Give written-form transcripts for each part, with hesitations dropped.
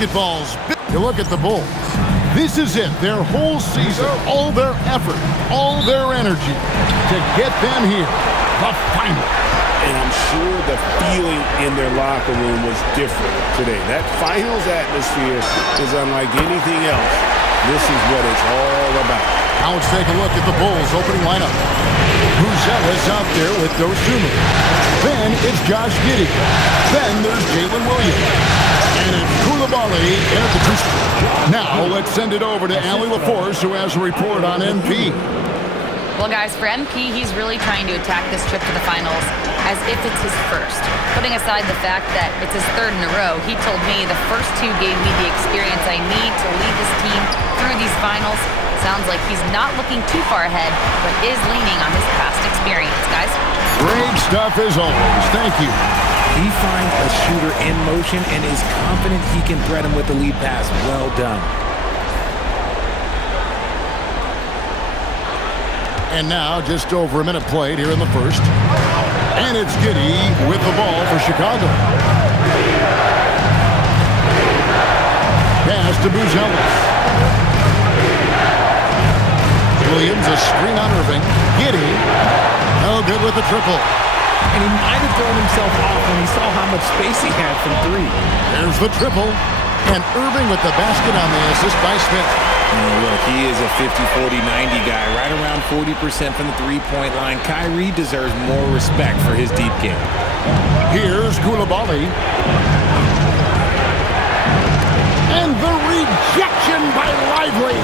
basketball's big. You look at the Bulls. This is it, their whole season, all their effort, all their energy to get them here, the final. And I'm sure the feeling in their locker room was different today. That finals atmosphere is unlike anything else. This is what it's all about. Now let's take a look at the Bulls' opening lineup. Bruzel is out there with Dosunmu. Then it's Josh Giddey. Then there's Jalen Williams. And it's Coulibaly in at the two spot. Now let's send it over to Allie LaForce, who has a report on MP. Well, guys, for MP, he's really trying to attack this trip to the finals as if it's his first. Putting aside the fact that it's his third in a row, he told me the first two gave me the experience I need to lead this team through these finals. Sounds like he's not looking too far ahead, but is leaning on his past experience, guys. Great stuff as always. Thank you. He finds a shooter in motion and is confident he can thread him with the lead pass. Well done. And now, just over a minute played here in the first. And it's Giddey with the ball for Chicago. Pass to Buzelis. Williams, a screen on Irving. Giddey, no good with the triple. And he might have thrown himself off when he saw how much space he had from three. There's the triple. And Irving with the basket on the assist by Smith. Look, he is a 50-40-90 guy, right around 40% from the three-point line. Kyrie deserves more respect for his deep game. Here's Coulibaly. And the rejection by Lively.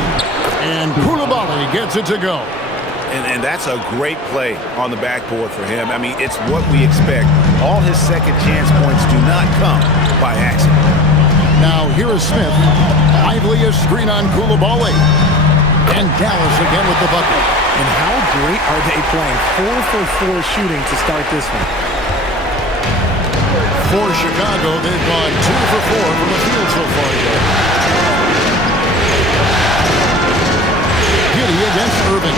And Coulibaly gets it to go. And that's a great play on the backboard for him. I mean, it's what we expect. All his second chance points do not come by accident. Now here is Smith. Lively a screen on Coulibaly. And Dallas again with the bucket. And how great are they playing? 4 for 4 shooting to start this one. For Chicago, they've gone 2 for 4 from the field so far today. Giddey against Irving.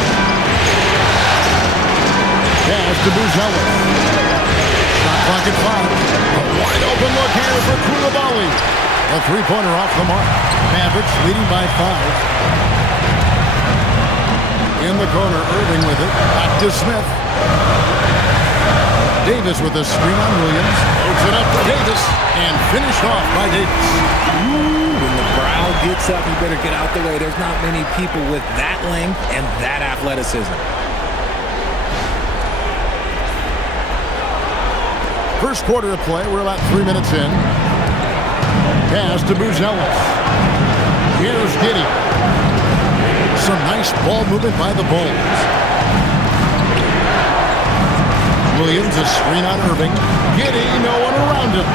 Pass to Buzelis. Shot clock at 5. A wide open look here for Coulibaly. A three-pointer off the mark. Mavericks leading by 5. In the corner, Irving with it. Back to Smith. Davis with a screen on Williams. Opens it up for Davis. And finished off by Davis. When the crowd gets up, you better get out the way. There's not many people with that length and that athleticism. First quarter of play. We're about 3 minutes in. Pass to Buzelis. Here's Giddey. Some nice ball movement by the Bulls. Williams, a screen on Irving. Giddey, no one around him.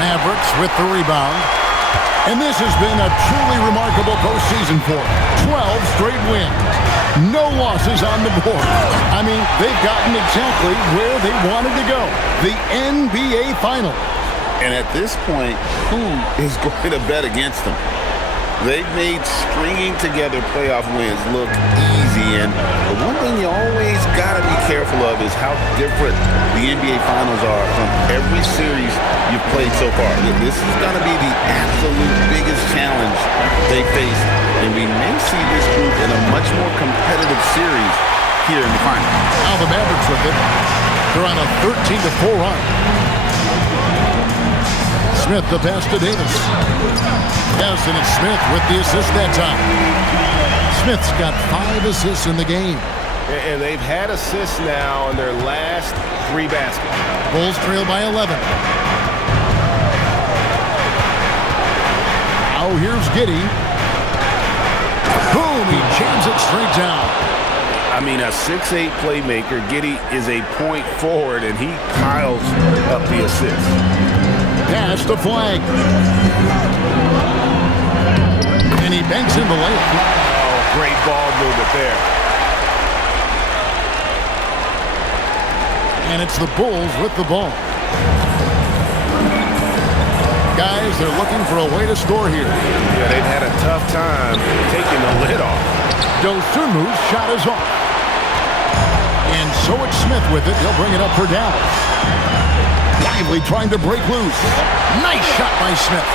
Mavericks with the rebound. And this has been a truly remarkable postseason for them. 12 straight wins. No losses on the board. I mean, they've gotten exactly where they wanted to go. The NBA Finals. And at this point, who is going to bet against them? They've made stringing together playoff wins look easy. And the one thing you always got to be careful of is how different the NBA Finals are from every series you've played so far. This is going to be the absolute biggest challenge they face. And we may see this group in a much more competitive series here in the finals. Now the Mavericks with it. They're on a 13-4 run. Smith, the pass to Davis. Yes, and it's Smith with the assist that time. Smith's got 5 assists in the game. And they've had assists now in their last 3 baskets. Bulls trail by 11. Now here's Giddey. Boom, he jams it straight down. I mean, a 6'8 playmaker. Giddey is a point forward, and he piles up the assists. Pass to Flag. And he banks in the layup. Oh, great ball movement there. And it's the Bulls with the ball. Guys, they're looking for a way to score here. Yeah, they've had a tough time taking the lid off. Dosunmu's shot is off. And so it's Smith with it. He'll bring it up for Dallas. Lively trying to break loose. Nice shot by Smith.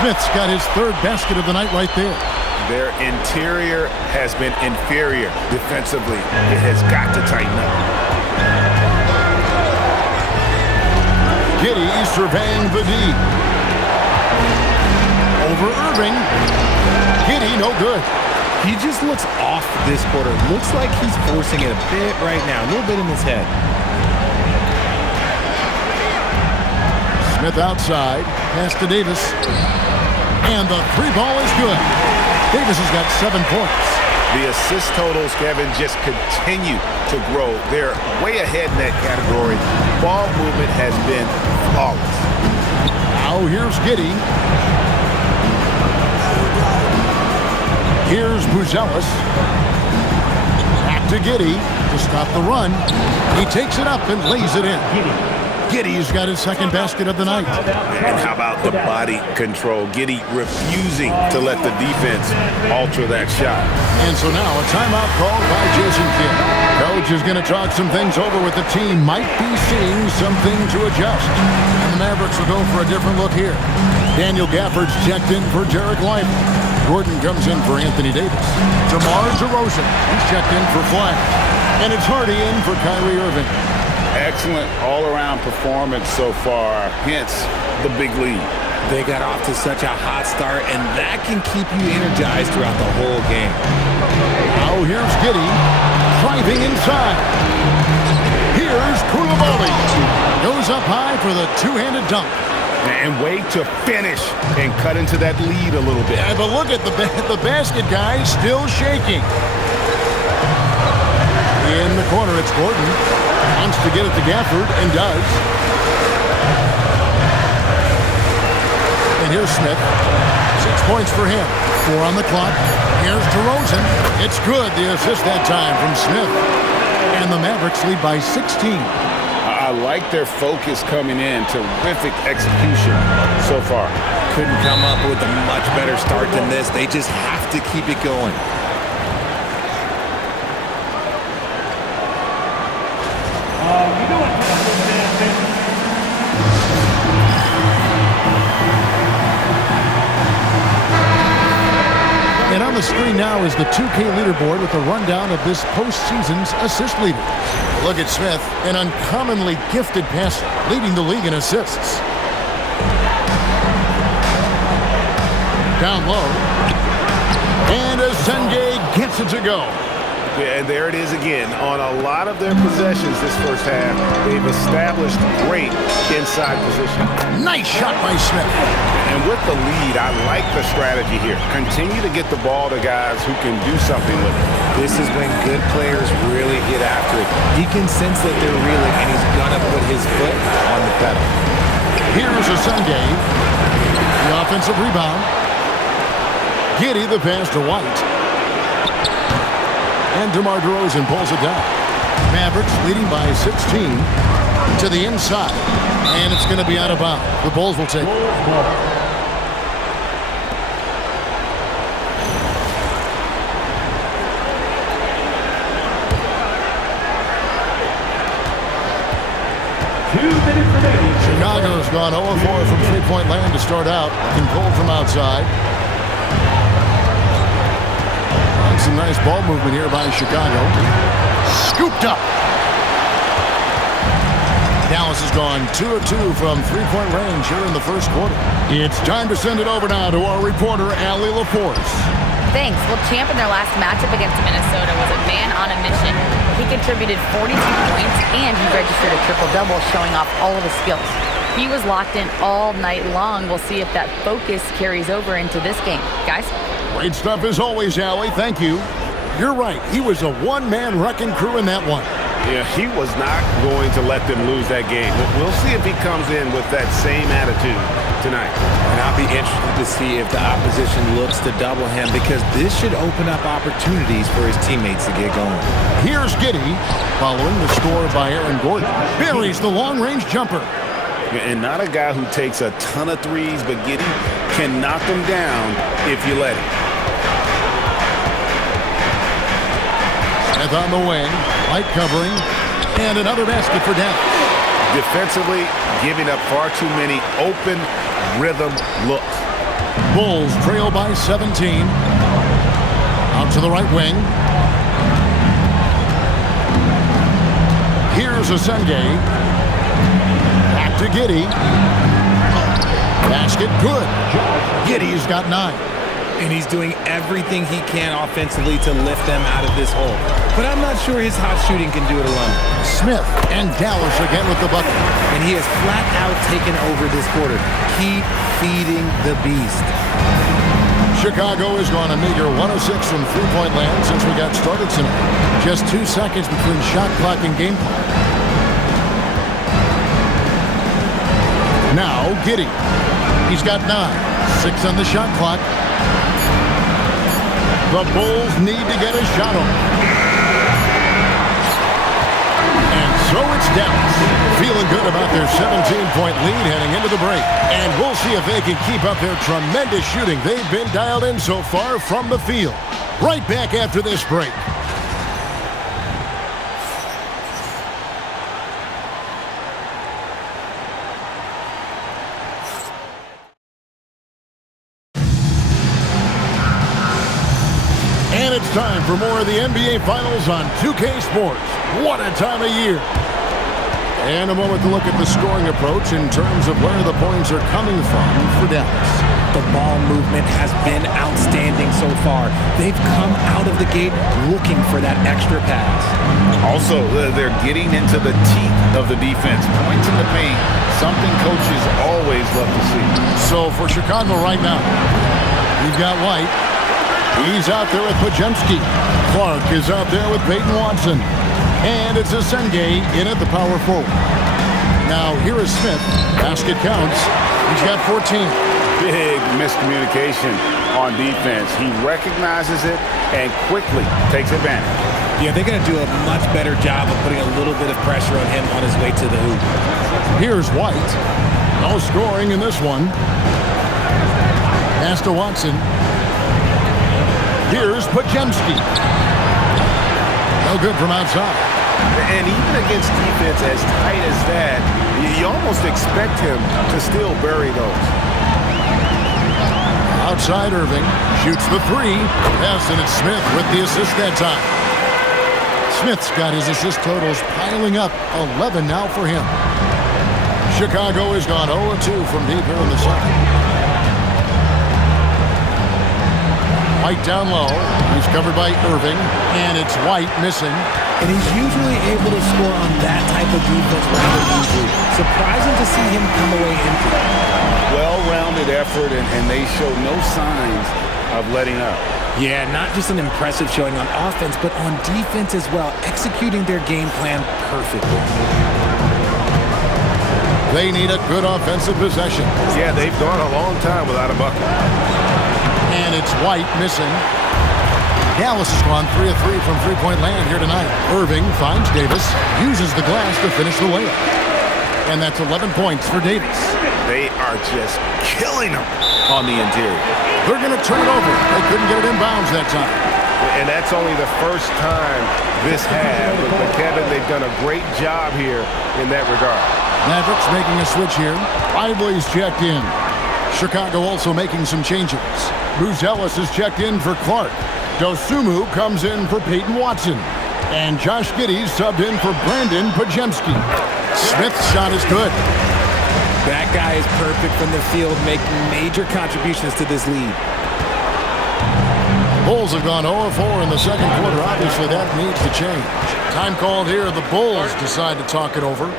Smith's got his third basket of the night right there. Their interior has been inferior defensively. It has got to tighten up. Giddey surveying the D. Over Irving. Giddey, no good. He just looks off this quarter. Looks like he's forcing it a bit right now. A little bit in his head. Smith outside. Pass to Davis. And the three ball is good. Davis has got 7 points. The assist totals, Kevin, just continue to grow. They're way ahead in that category. Ball movement has been flawless. Now here's Giddey. Here's Buzelis. Back to Giddey to stop the run. He takes it up and lays it in. Giddey's got his second basket of the night. And how about the body control? Giddey refusing to let the defense alter that shot. And so now a timeout called by Jason Kidd. Coach is going to talk some things over with the team. Might be seeing something to adjust. And the Mavericks will go for a different look here. Daniel Gafford's checked in for Derek Lively. Gordon comes in for Anthony Davis. DeMar DeRozan, he's checked in for Flash. And it's Hardy in for Kyrie Irving. Excellent all-around performance so far, hence the big lead. They got off to such a hot start, and that can keep you energized throughout the whole game. Now here's Giddey, driving inside. Here's Koulibaly. Goes up high for the two-handed dunk. And way to finish and cut into that lead a little bit. Yeah, but look at the basket guy still shaking. In the corner, it's Gordon. Wants to get it to Gafford, and does. And here's Smith. 6 points for him. 4 on the clock. Here's DeRozan. It's good, the assist that time from Smith. And the Mavericks lead by 16. I like their focus coming in. Terrific execution so far. Couldn't come up with a much better start than this. They just have to keep it going. And on the screen now is the 2K leaderboard with a rundown of this postseason's assist leaders. Look at Smith, an uncommonly gifted passer, leading the league in assists. Down low. And Asenge gets it to go. Yeah, and there it is again. On a lot of their possessions this first half, they've established great inside position. Nice shot by Smith. And with the lead, I like the strategy here. Continue to get the ball to guys who can do something with it. This is when good players really get after it. He can sense that they're reeling, and he's going to put his foot on the pedal. Here's Asenge. The offensive rebound. Giddey the pass to White. And DeMar DeRozan pulls it down. Mavericks leading by 16 to the inside. And it's going to be out of bounds. The Bulls will take it. Chicago's gone 0-4 from three-point land to start out. Controlled from outside. Some nice ball movement here by Chicago. Scooped up. Dallas has gone 2 of 2 from three-point range here in the first quarter. It's time to send it over now to our reporter, Allie LaForce. Thanks. Well, Champ in their last matchup against Minnesota was a man on a mission. He contributed 42 points, and he registered a triple-double, showing off all of his skills. He was locked in all night long. We'll see if that focus carries over into this game. Guys? Great stuff as always, Allie. Thank you. You're right. He was a one-man wrecking crew in that one. Yeah, he was not going to let them lose that game. We'll see if he comes in with that same attitude tonight. And I'll be interested to see if the opposition looks to double him, because this should open up opportunities for his teammates to get going. Here's Giddey, following the score by Aaron Gordon. Buries the long-range jumper. And not a guy who takes a ton of threes, but Giddey can knock them down if you let him. Smith on the wing, light covering, and another basket for Dallas. Defensively, giving up far too many open rhythm looks. Bulls trail by 17. Out to the right wing. Here's Asenge. Back to Giddey. Basket good. Giddey's got 9. And he's doing everything he can offensively to lift them out of this hole. But I'm not sure his hot shooting can do it alone. Smith and Dallas again with the bucket. And he has flat out taken over this quarter. Keep feeding the beast. Chicago has gone a meager 1 of 6 from three-point land since we got started tonight. Just 2 seconds between shot clock and game clock. Now Giddey. He's got 9. 6 on the shot clock. The Bulls need to get a shot on. And so it's Dallas, feeling good about their 17-point lead heading into the break. And we'll see if they can keep up their tremendous shooting they've been dialed in so far from the field. Right back after this break. It's time for more of the NBA Finals on 2K Sports. What a time of year. And a moment to look at the scoring approach in terms of where the points are coming from for Dallas. The ball movement has been outstanding so far. They've come out of the gate looking for that extra pass. Also, they're getting into the teeth of the defense. Points in the paint, something coaches always love to see. So for Chicago right now, you've got White. He's out there with Podziemski. Clark is out there with Peyton Watson. And it's Asenge in at the power forward. Now here is Smith. Basket counts. He's got 14. Big miscommunication on defense. He recognizes it and quickly takes advantage. Yeah, they're going to do a much better job of putting a little bit of pressure on him on his way to the hoop. Here's White. No scoring in this one. Pass to Watson. Here's Podziemski. No good from outside. And even against defense as tight as that, you almost expect him to still bury those. Outside Irving. Shoots the 3. Pass, and it's Smith with the assist that time. Smith's got his assist totals piling up. 11 now for him. Chicago has gone 0-2 from deep here in the second. White down low. He's covered by Irving. And it's White missing. And he's usually able to score on that type of defense rather easily. Surprising to see him come away empty. Well-rounded effort, and they show no signs of letting up. Yeah, not just an impressive showing on offense, but on defense as well, executing their game plan perfectly. They need a good offensive possession. Yeah, they've gone a long time without a bucket. And it's White missing. Dallas has gone 3 of 3 from three-point land here tonight. Irving finds Davis, uses the glass to finish the layup. And that's 11 points for Davis. They are just killing them on the interior. They're going to turn it over. They couldn't get it in bounds that time. And that's only the first time this half. But Kevin, they've done a great job here in that regard. Mavericks making a switch here. Lively's checked in. Chicago also making some changes. Buzelis is checked in for Clark. Dosumu comes in for Peyton Watson. And Josh Giddey subbed in for Brandon Podziemski. Smith's shot is good. That guy is perfect from the field, making major contributions to this lead. Bulls have gone 0-4 in the second quarter. Obviously, that needs to change. Time called here. The Bulls decide to talk it over.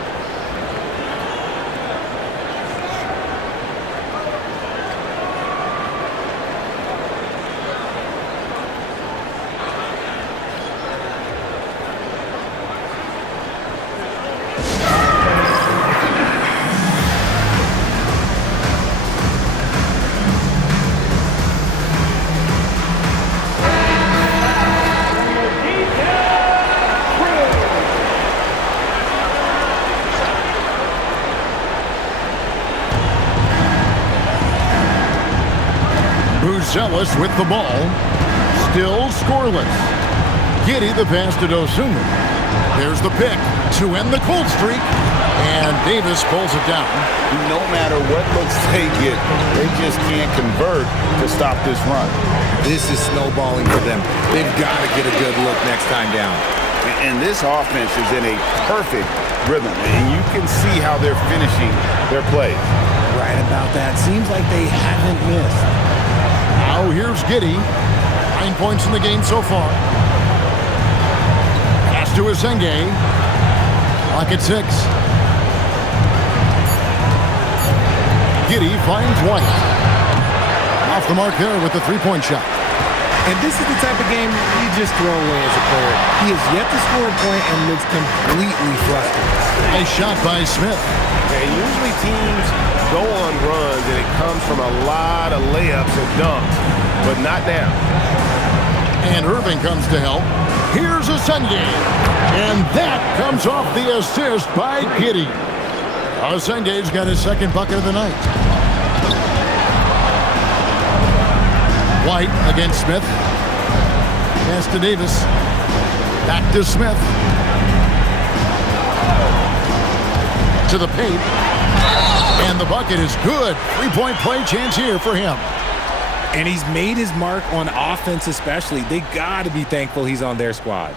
Buzelis with the ball. Still scoreless. Giddey the pass to Dosumu. There's the pick to end the cold streak. And Davis pulls it down. No matter what looks they get, they just can't convert to stop this run. This is snowballing for them. They've got to get a good look next time down. And this offense is in a perfect rhythm, and you can see how they're finishing their plays. Right about that. Seems like they haven't missed. Now here's Giddey. 9 points in the game so far. Pass to Asenge. Clock at 6. Giddey finds White. Off the mark there with the three-point shot. And this is the type of game you just throw away as a player. He has yet to score a point and looks completely flustered. Nice shot by Smith. And usually teams go on runs and it comes from a lot of layups and dunks, but not now. And Irving comes to help. Here's Asenge. And that comes off the assist by Giddey. Asenge's got his second bucket of the night. White against Smith. Pass to Davis. Back to Smith. To the paint. And the bucket is good. Three-point play chance here for him. And he's made his mark on offense especially. They got to be thankful he's on their squad.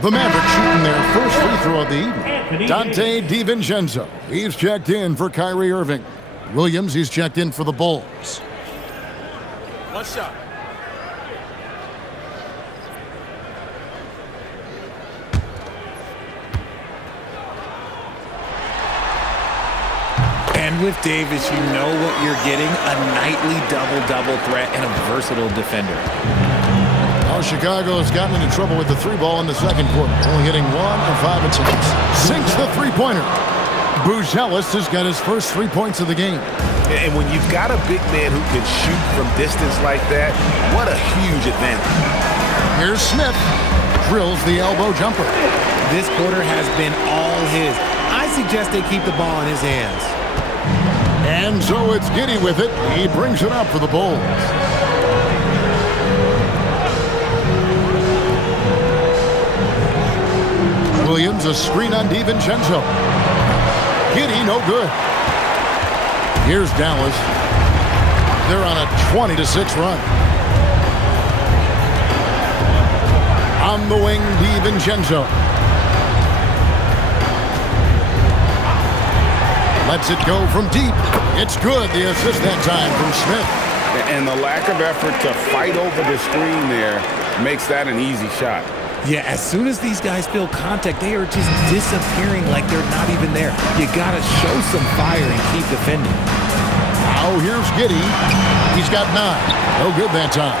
The Mavericks shooting their first free throw of the evening. Dante DiVincenzo. He's checked in for Kyrie Irving. Williams, he's checked in for the Bulls. One shot. And with Davis, you know what you're getting, a nightly double-double threat and a versatile defender. Now Chicago has gotten into trouble with the three ball in the second quarter. Only hitting 1 of 5 attempts. Sinks the three-pointer. Buzelis has got his first 3 points of the game. And when you've got a big man who can shoot from distance like that, what a huge advantage. Here's Smith. Drills the elbow jumper. This quarter has been all his. I suggest they keep the ball in his hands. And so it's Giddey with it. He brings it up for the Bulls. Williams, a screen on DiVincenzo. Giddey, no good. Here's Dallas. They're on a 20-6 run. On the wing, DiVincenzo. Lets it go from deep. It's good. The assist that time from Smith. And the lack of effort to fight over the screen there makes that an easy shot. Yeah, as soon as these guys feel contact, they are just disappearing like they're not even there. You got to show some fire and keep defending. Now here's Giddey. He's got 9. No good that time.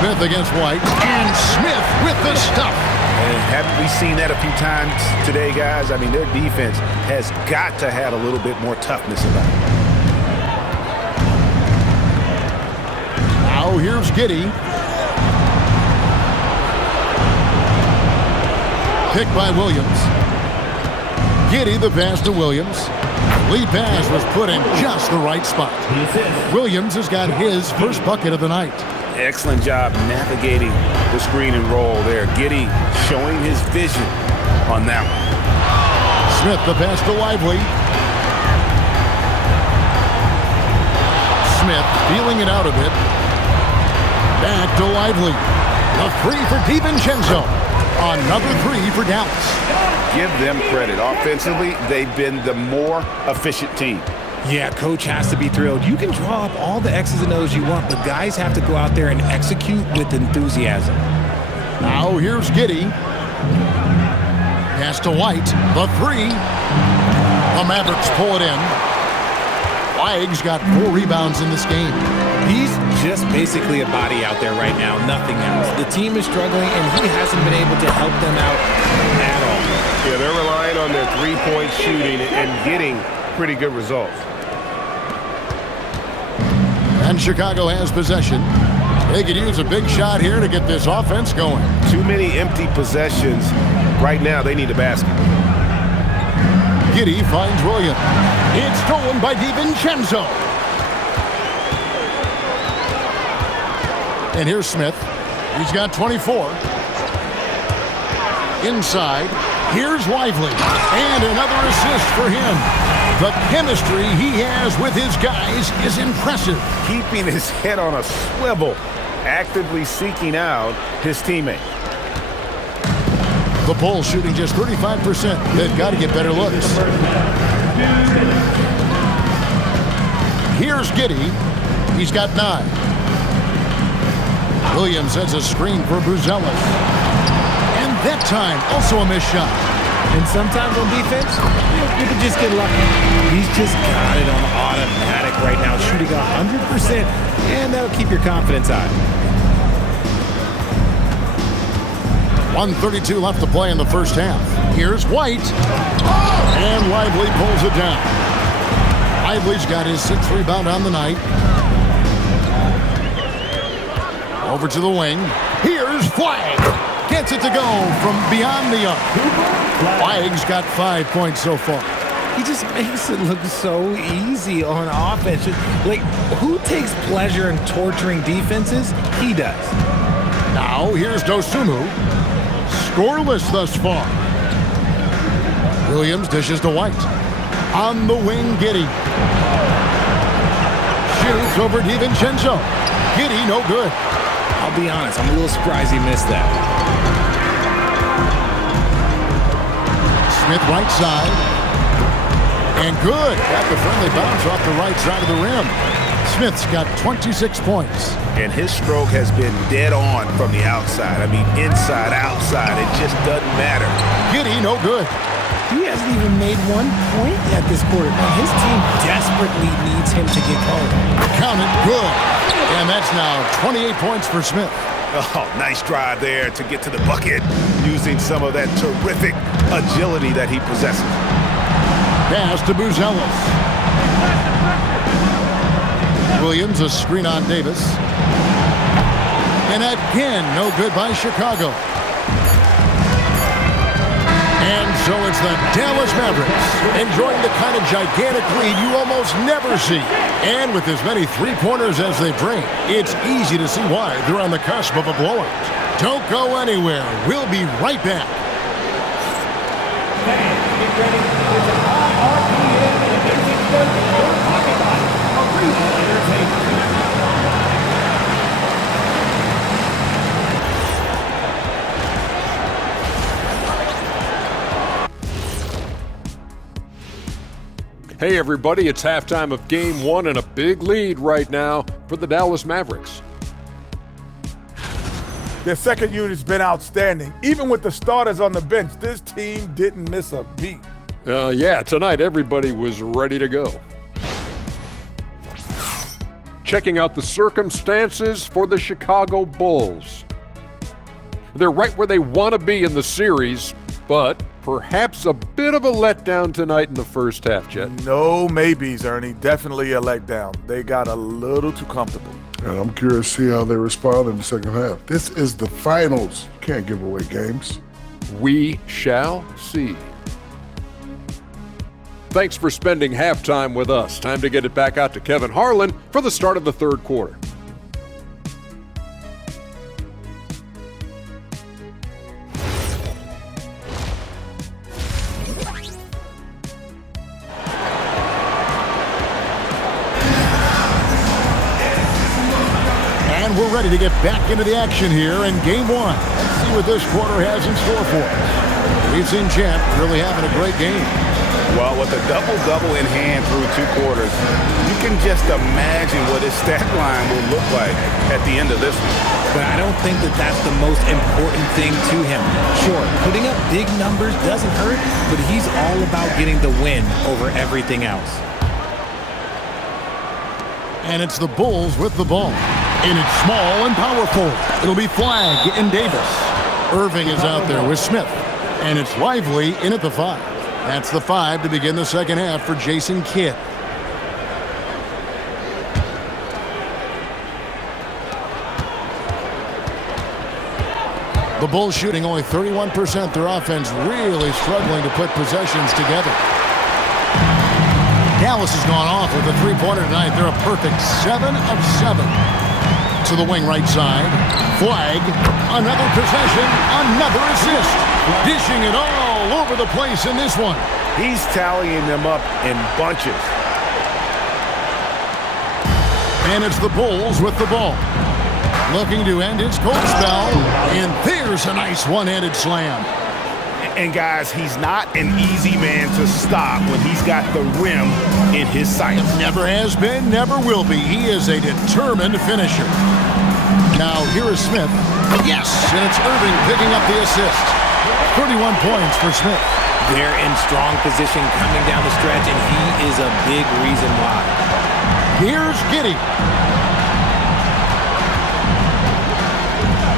Smith against White. And Smith with the stuff. And haven't we seen that a few times today, guys? I mean, their defense has got to have a little bit more toughness about it. Now here's Giddey. Picked by Williams. Giddey, the pass to Williams. Lead pass was put in just the right spot. Williams has got his first bucket of the night. Excellent job navigating the screen and roll there. Giddey showing his vision on that one. Smith, the pass to Lively. Smith feeling it out a bit. Back to Lively. A 3 for DiVincenzo. Another 3 for Dallas. Give them credit. Offensively, they've been the more efficient team. Yeah, coach has to be thrilled. You can draw up all the X's and O's you want, but guys have to go out there and execute with enthusiasm. Now here's Giddey. Pass to White. The 3. The Mavericks pull it in. Flag's got 4 rebounds in this game. He's just basically a body out there right now, nothing else. The team is struggling, and he hasn't been able to help them out at all. Yeah, they're relying on their three-point shooting and getting pretty good results. And Chicago has possession. They could use a big shot here to get this offense going. Too many empty possessions. Right now, they need a basket. Giddey finds Williams. It's stolen by DiVincenzo. And here's Smith. He's got 24. Inside, here's Lively. And another assist for him. The chemistry he has with his guys is impressive. Keeping his head on a swivel, actively seeking out his teammate. The Bulls shooting just 35%. They've got to get better looks. Here's Giddey. He's got 9. Williams sends a screen for Buzelis. And that time, also a missed shot. And sometimes on defense, you can just get lucky. He's just got it on automatic right now, shooting 100%, and that'll keep your confidence high. 1:32 left to play in the first half. Here's White. And Lively pulls it down. Lively's got his 6th rebound on the night. Over to the wing. Here's Flagg. Gets it to go from beyond the arc. Flagg's got 5 points so far. He just makes it look so easy on offense. Like, who takes pleasure in torturing defenses? He does. Now, here's Dosunmu. Scoreless thus far. Williams dishes to White. On the wing, Giddey. Shoots over DiVincenzo. Giddey, no good. I'll be honest, I'm a little surprised he missed that. Smith right side. And good. Got the friendly bounce off the right side of the rim. Smith's got 26 points. And his stroke has been dead on from the outside. I mean, inside, outside, it just doesn't matter. Giddey, no good. He hasn't even made 1 point yet this quarter. Man, his team desperately needs him to get going. Count it, good. And that's now 28 points for Smith. Oh, nice drive there to get to the bucket, using some of that terrific agility that he possesses. Pass to Buzelis. Williams, a screen on Davis. And again, no good by Chicago. And so it's the Dallas Mavericks enjoying the kind of gigantic lead you almost never see. And with as many three-pointers as they bring, it's easy to see why they're on the cusp of a blowout. Don't go anywhere. We'll be right back. Hey everybody, it's halftime of Game 1 and a big lead right now for the Dallas Mavericks. Their second unit's been outstanding. Even with the starters on the bench, this team didn't miss a beat. Yeah, tonight everybody was ready to go. Checking out the circumstances for the Chicago Bulls. They're right where they want to be in the series, but perhaps a bit of a letdown tonight in the first half, Jet. No maybes, Ernie. Definitely a letdown. They got a little too comfortable. And I'm curious to see how they respond in the second half. This is the finals. You can't give away games. We shall see. Thanks for spending halftime with us. Time to get it back out to Kevin Harlan for the start of the third quarter. And we're ready to get back into the action here in Game 1. Let's see what this quarter has in store for us. We've seen Champ really having a great game. Well, with a double-double in hand through 2 quarters, you can just imagine what his stat line will look like at the end of this one. But I don't think that that's the most important thing to him. Sure, putting up big numbers doesn't hurt, but he's all about getting the win over everything else. And it's the Bulls with the ball. And it's small and powerful. It'll be Flagg and Davis. Irving is out there with Smith. And it's Lively in at the 5. That's the 5 to begin the second half for Jason Kidd. The Bulls shooting only 31%. Their offense really struggling to put possessions together. Dallas has gone off with a three-pointer tonight. They're a perfect 7 of 7. To the wing right side. Flagg. Another possession. Another assist. Dishing it all over the place in this one. He's tallying them up in bunches. And it's the Bulls with the ball. Looking to end his cold spell. And there's a nice one-handed slam. And guys, he's not an easy man to stop when he's got the rim in his sights. Never has been, never will be. He is a determined finisher. Now here is Smith. Yes, and it's Irving picking up the assist. 31 points for Smith. They're in strong position coming down the stretch, and he is a big reason why. Here's Giddey.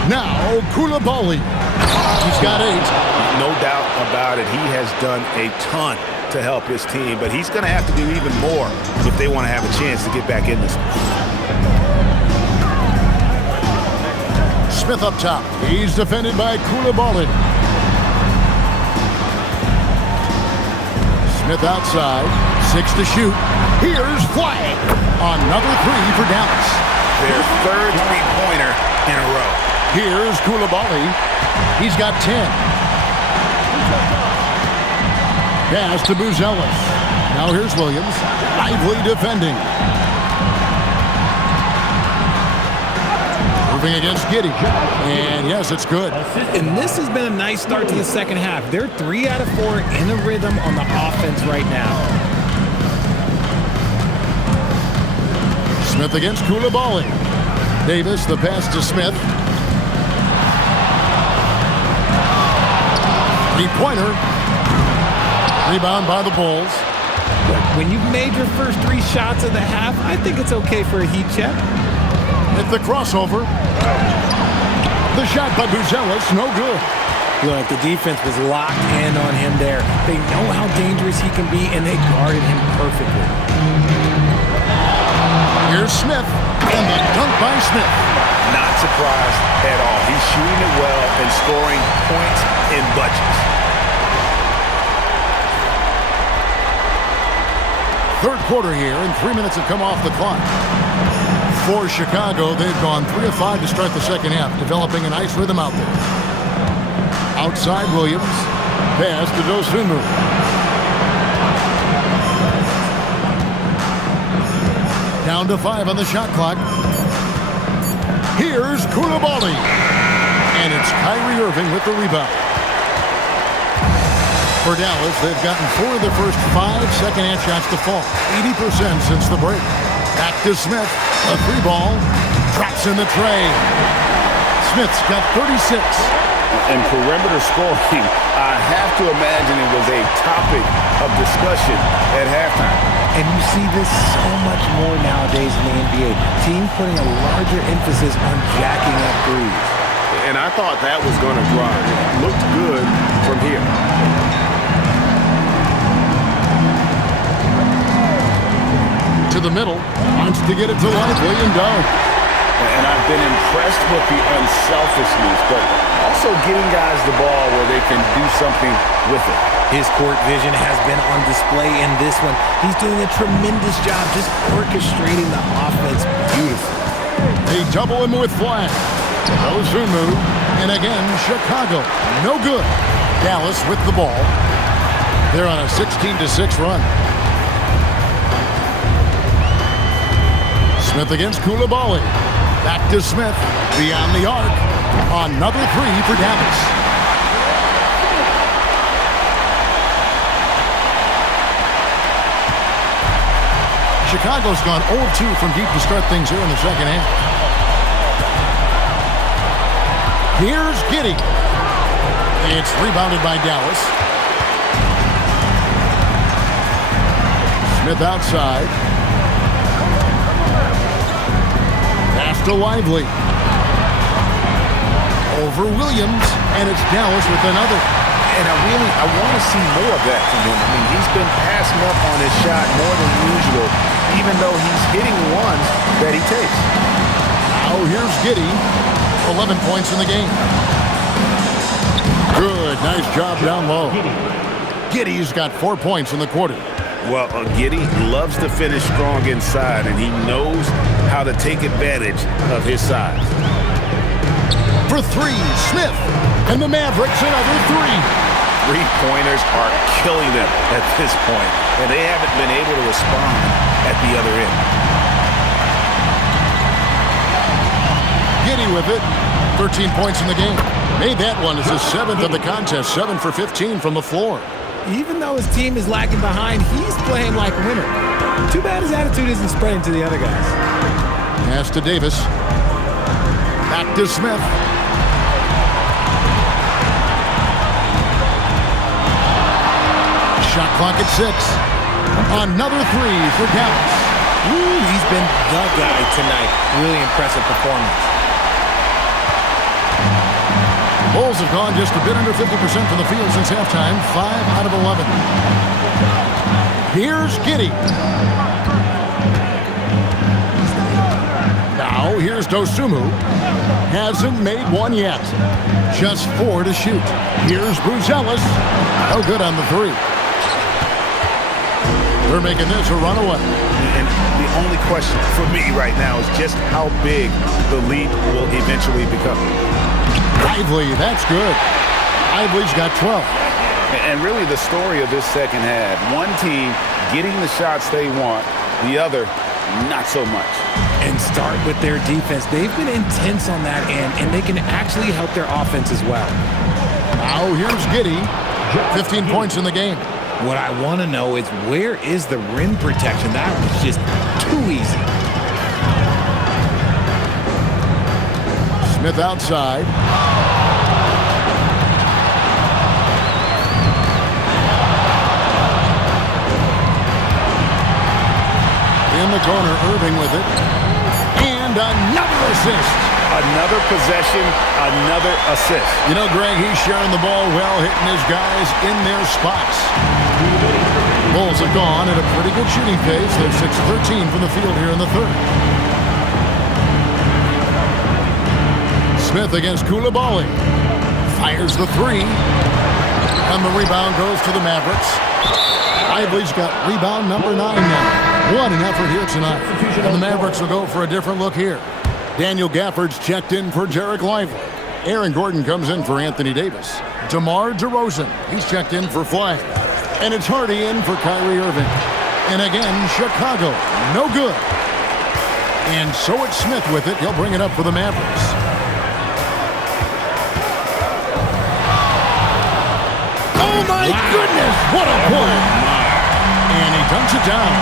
Now Coulibaly. He's got 8. No doubt about it. He has done a ton to help his team, but he's going to have to do even more if they want to have a chance to get back in this one. Smith up top. He's defended by Coulibaly. Smith outside. 6 to shoot. Here's Flag. Another 3 for Dallas. Their third three-pointer in a row. Here's Coulibaly. He's got 10. Pass to Buzelis. Now here's Williams. Lively defending. Moving against Giddey. And yes, it's good. And this has been a nice start to the second half. They're 3 out of 4 in a rhythm on the offense right now. Smith against Coulibaly. Davis, the pass to Smith. Three-pointer. Rebound by the Bulls. When you've made your first 3 shots of the half, I think it's okay for a heat check. At the crossover. The shot by Buzelis, no good. Look, the defense was locked in on him there. They know how dangerous he can be, and they guarded him perfectly. Here's Smith, and the dunk by Smith. Not surprised at all. He's shooting it well and scoring points in bunches. Third quarter here, and 3 minutes have come off the clock. For Chicago, they've gone 3 of 5 to start the second half, developing a nice rhythm out there. Outside Williams, pass to Dosunmu. Down to 5 on the shot clock. Here's Coulibaly. And it's Kyrie Irving with the rebound. For Dallas, they've gotten 4 of the first 5 second-half shots to fall. 80% since the break. Back to Smith. A 3-ball. Drops in the tray. Smith's got 36. And perimeter scoring, I have to imagine it was a topic of discussion at halftime. And you see this so much more nowadays in the NBA. Teams putting a larger emphasis on jacking up threes. And I thought that was going to drive. It looked good from here. To the middle. Wants to get it to Lively and don't. And I've been impressed with the unselfishness, but also getting guys the ball where they can do something with it. His court vision has been on display in this one. He's doing a tremendous job just orchestrating the offense beautifully. They double him with Flag. Dosunmu. And again, Chicago. No good. Dallas with the ball. They're on a 16-6 run. Smith against Coulibaly. Back to Smith. Beyond the arc. Another 3 for Dallas. Chicago's gone 0-2 from deep to start things here in the second half. Here's Giddey. It's rebounded by Dallas. Smith outside. Pass to Lively. Over Williams, and it's Dallas with another. And I want to see more of that from him. I mean, he's been passing up on his shot more than usual, even though he's hitting ones that he takes. Now here's Giddey. 11 points in the game. Good, nice job down low. Giddey's got 4 points in the quarter. Well, Giddey loves to finish strong inside, and he knows how to take advantage of his size. for three. Smith. And the Mavericks another three. Three-pointers are killing them at this point, and they haven't been able to respond at the other end. Giddy with it. 13 points in the game. Made that one as his 7th of the contest. 7 for 15 from the floor. Even though his team is lagging behind, he's playing like a winner. Too bad his attitude isn't spreading to the other guys. Pass to Davis. Back to Smith. Shot clock at 6. Another three for Dallas. Ooh, he's been the guy tonight. Really impressive performance. Bulls have gone just a bit under 50% from the field since halftime. 5 out of 11. Here's Giddy. Now here's Dosunmu. Hasn't made one yet. Just 4 to shoot. Here's Buzelis. No good on the three. They're making this a runaway. And the only question for me right now is just how big the lead will eventually become. Lively, that's good. Lively's got 12. And really the story of this second half, one team getting the shots they want, the other not so much. And start with their defense. They've been intense on that end, and they can actually help their offense as well. Now here's Giddy. 15 points in the game. What I want to know is where is the rim protection? That was just too easy. Smith outside. In the corner, Irving with it. And another assist. Another possession, another assist. You know, Greg, he's sharing the ball well, hitting his guys in their spots. Bulls have gone at a pretty good shooting pace. They're 6-13 from the field here in the third. Smith against Koulibaly. Fires the three. And the rebound goes to the Mavericks. Lively's got rebound number 9 now. What an effort here tonight. And the Mavericks will go for a different look here. Daniel Gafford's checked in for Derek Lively. Aaron Gordon comes in for Anthony Davis. DeMar DeRozan, he's checked in for Flagg. And it's Hardy in for Kyrie Irving. And again, Chicago, no good. And so it's Smith with it. He'll bring it up for the Mavericks. Oh my goodness, what a play! And he dunks it down.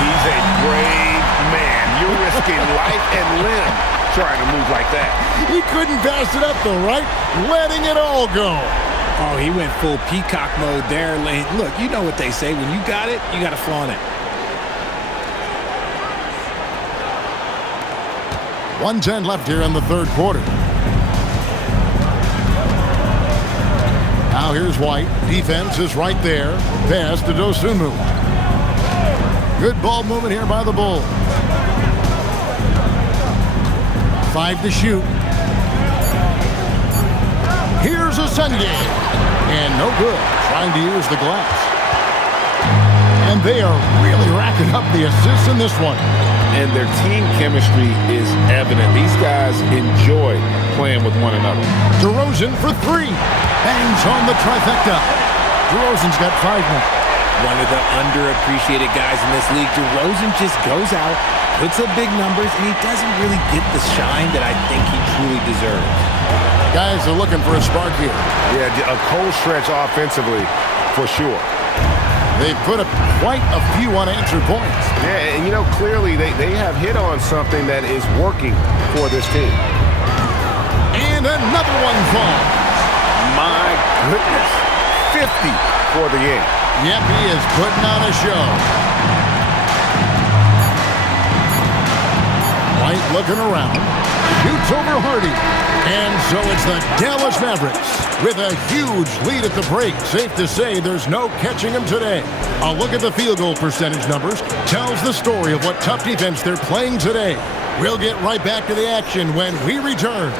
He's a brave man. You're risking life and limb trying to move like that. He couldn't pass it up though, right? Letting it all go. Oh, he went full peacock mode there. Look, you know what they say. When you got it, you got to flaunt it. 1:10 left here in the third quarter. Now here's White. Defense is right there. Pass to Dosunmu. Good ball movement here by the Bulls. 5 to shoot. Here's a Sunday. And no good. Trying to use the glass. And they are really racking up the assists in this one. And their team chemistry is evident. These guys enjoy playing with one another. DeRozan for 3. Bangs on the trifecta. DeRozan's got 5 more. One of the underappreciated guys in this league. DeRozan just goes out, puts up big numbers, and he doesn't really get the shine that I think he truly deserves. Guys are looking for a spark here. Yeah, a cold stretch offensively for sure. They put up quite a few unanswered points. Yeah, and you know, clearly they have hit on something that is working for this team. And another one falls. My goodness. 50 for the game. Yep, he is putting on a show. White looking around. Shoots over Hardy. And so it's the Dallas Mavericks with a huge lead at the break. Safe to say there's no catching them today. A look at the field goal percentage numbers tells the story of what tough defense they're playing today. We'll get right back to the action when we return.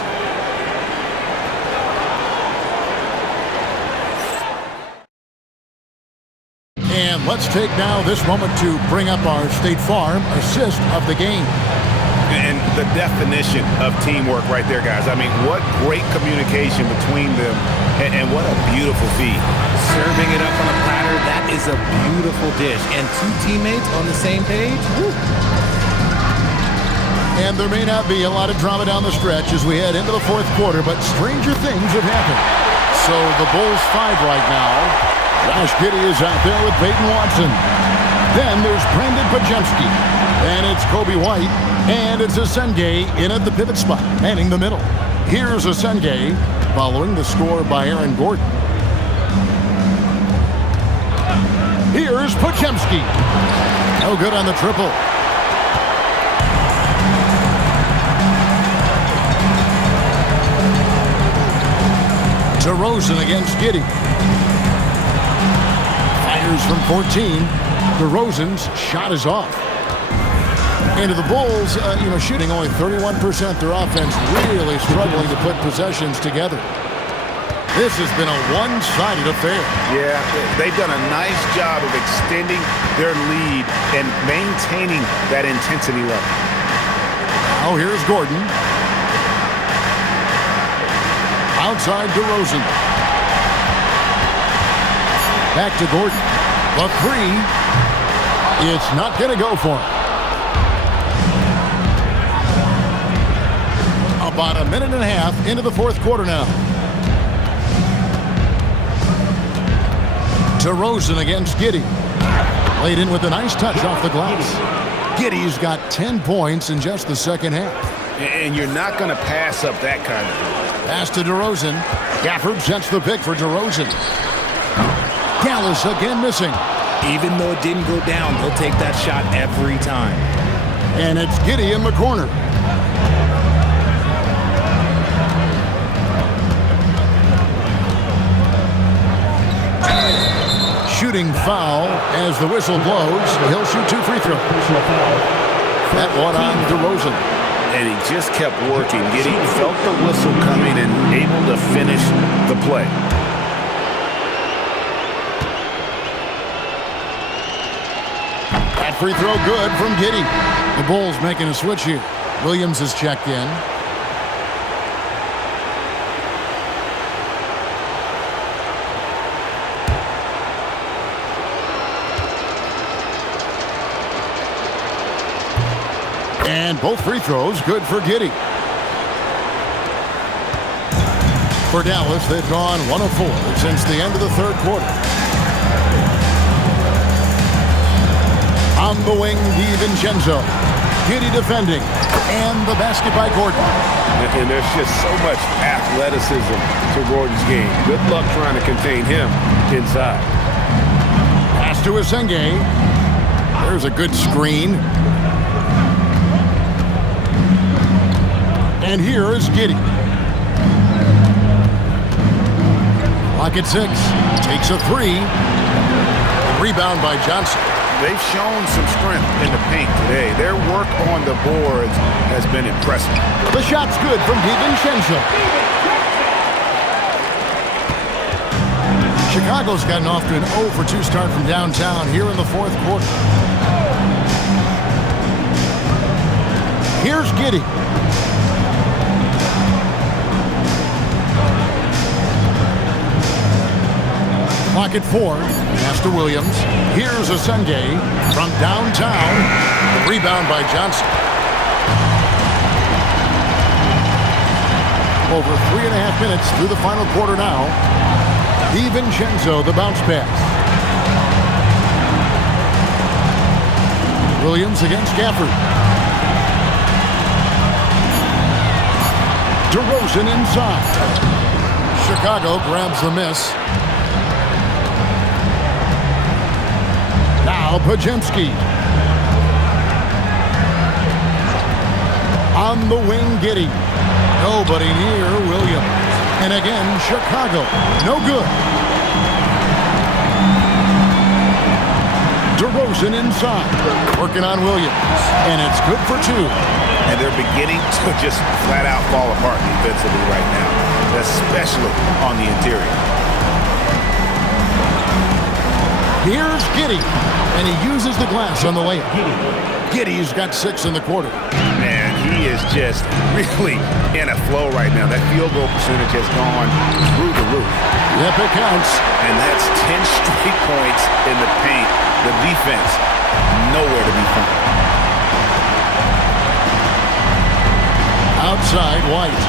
And let's take now this moment to bring up our State Farm assist of the game. And the definition of teamwork right there, guys. I mean, what great communication between them, and what a beautiful feed. Serving it up on a platter, that is a beautiful dish. And two teammates on the same page? Woo. And there may not be a lot of drama down the stretch as we head into the fourth quarter, but stranger things have happened. So the Bulls 5 right now. Josh Giddey is out there with Peyton Watson. Then there's Brandon Pajemski. And it's Kobe White. And it's Asenge in at the pivot spot, manning the middle. Here's Asenge following the score by Aaron Gordon. Here's Pajemski. No good on the triple. DeRozan against Giddey. Fires from 14. DeRozan's shot is off. And to the Bulls, shooting only 31%. Their offense really struggling to put possessions together. This has been a one-sided affair. Yeah, they've done a nice job of extending their lead and maintaining that intensity level. Now here's Gordon. Outside DeRozan. Back to Gordon. The three. It's not going to go for him. About a minute and a half into the fourth quarter now. DeRozan against Giddey. Laid in with a nice touch off the glass. Giddey's got 10 points in just the second half. And you're not going to pass up that kind of thing. Pass to DeRozan. Gafford sets the pick for DeRozan. Gallus again missing. Even though it didn't go down, they'll take that shot every time. And it's Giddey in the corner. Shooting foul as the whistle blows. He'll shoot 2 free throws. That one on DeRozan. And he just kept working. Giddey felt the whistle coming and able to finish the play. That free throw good from Giddey. The Bulls making a switch here. Williams is checked in. And both free throws good for Giddey. For Dallas, they've gone 1 of 4 since the end of the third quarter. On the wing, DiVincenzo. Giddey defending. And the basket by Gordon. And there's just so much athleticism to Gordon's game. Good luck trying to contain him inside. Pass to Asenge. There's a good screen. And here is Giddey. Clock at 6. Takes a 3. Rebound by Johnson. They've shown some strength in the paint today. Their work on the boards has been impressive. The shot's good from DiVincenzo. Chicago's gotten off to an 0 for 2 start from downtown here in the fourth quarter. Here's Giddey. Clock at 4. Pass to Williams. Here's Asenge from downtown. Rebound by Johnson. Over 3.5 minutes through the final quarter now. DiVincenzo, the bounce pass. Williams against Gafford. DeRozan inside. Chicago grabs the miss. Now Pajemski. On the wing, Giddey. Nobody near Williams. And again, Chicago. No good. DeRozan inside. Working on Williams. And it's good for 2. And they're beginning to just flat out fall apart defensively right now, especially on the interior. Here's Giddey, and he uses the glass on the layup. Giddey's got 6 in the quarter. Man, he just really in a flow right now. That field goal percentage has gone through the roof. Yep, it counts. And that's 10 straight points in the paint. The defense, nowhere to be found. Outside, White.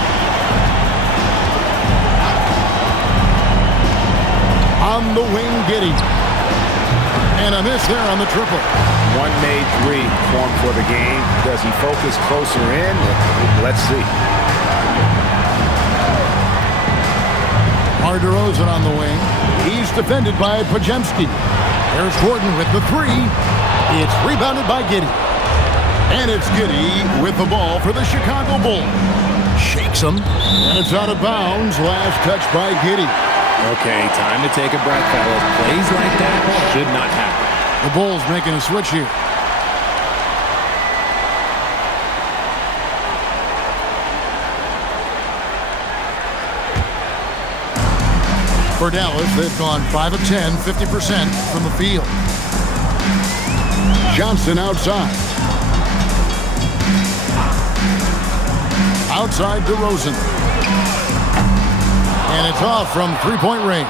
On the wing, Giddey. And a miss there on the triple. One made three formed for the game. Does he focus closer in? Let's see. DeRozan on the wing. He's defended by Pajemski. There's Gordon with the three. It's rebounded by Giddey. And it's Giddey with the ball for the Chicago Bulls. Shakes him. And it's out of bounds. Last touch by Giddey. Okay, time to take a breath, fellas. Plays like that should not happen. The Bulls making a switch here. For Dallas, they've gone 5 of 10, 50% from the field. Johnson outside. Outside DeRozan. And it's off from three-point range.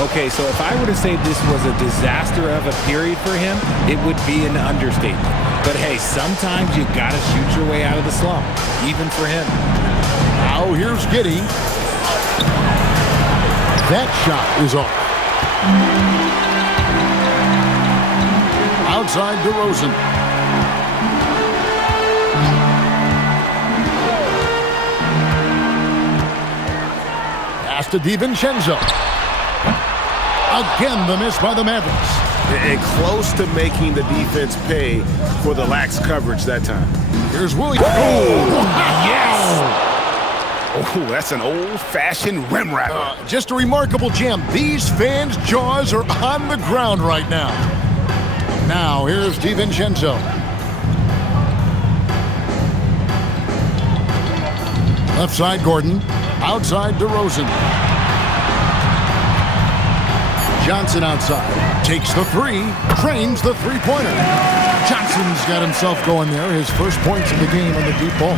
Okay, so if I were to say this was a disaster of a period for him, it would be an understatement. But hey, sometimes you gotta shoot your way out of the slump, even for him. Now here's Giddey. That shot is off. Outside DeRozan. Pass to DiVincenzo. Again, the miss by the Mavericks. And close to making the defense pay for the lax coverage that time. Here's Williams. Oh, yes! Oh, that's an old-fashioned rim wrapper. Just a remarkable jam. These fans' jaws are on the ground right now. Now, here's DiVincenzo. Left side, Gordon. Outside, DeRozan. Johnson outside. Takes the three. Trains the three-pointer. Johnson's got himself going there. His first points of the game on the deep ball.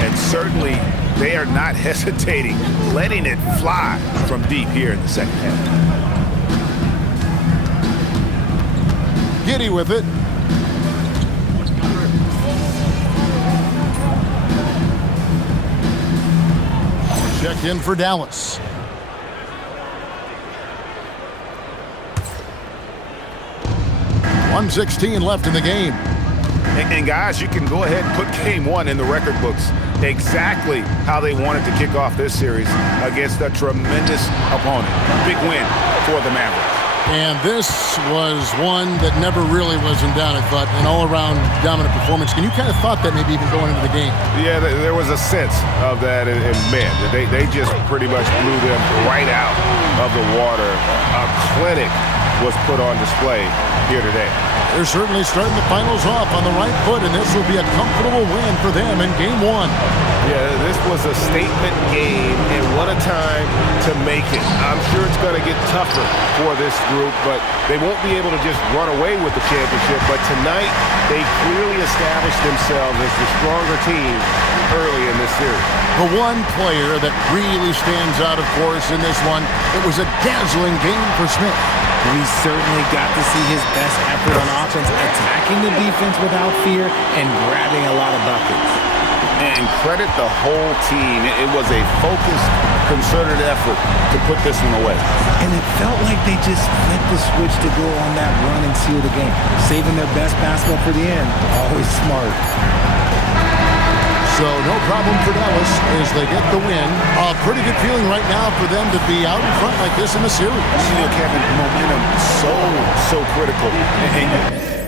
And certainly, they are not hesitating, letting it fly from deep here in the second half. Giddey with it. Checked in for Dallas. .116 left in the game. And guys, you can go ahead and put game one in the record books. Exactly how they wanted to kick off this series against a tremendous opponent. Big win for the Mavericks. And this was one that never really was in doubt, I thought, an all-around dominant performance. And you kind of thought that maybe even going into the game. Yeah, there was a sense of that, and man, they just pretty much blew them right out of the water. A clinic was put on display here today. They're certainly starting the finals off on the right foot, and this will be a comfortable win for them in game one. Yeah, this was a statement game, and what a time to make it. I'm sure it's going to get tougher for this group, but they won't be able to just run away with the championship. But tonight, they clearly established themselves as the stronger team early in this series. The one player that really stands out, of course, in this one, it was a dazzling game for Smith. We certainly got to see his best effort on offense, attacking the defense without fear and grabbing a lot of buckets. And credit the whole team. It was a focused, concerted effort to put this one away. And it felt like they just flipped the switch to go on that run and seal the game. Saving their best basketball for the end. Always smart. So no problem for Dallas as they get the win. A pretty good feeling right now for them to be out in front like this in the series. You know, Kevin, momentum so critical. And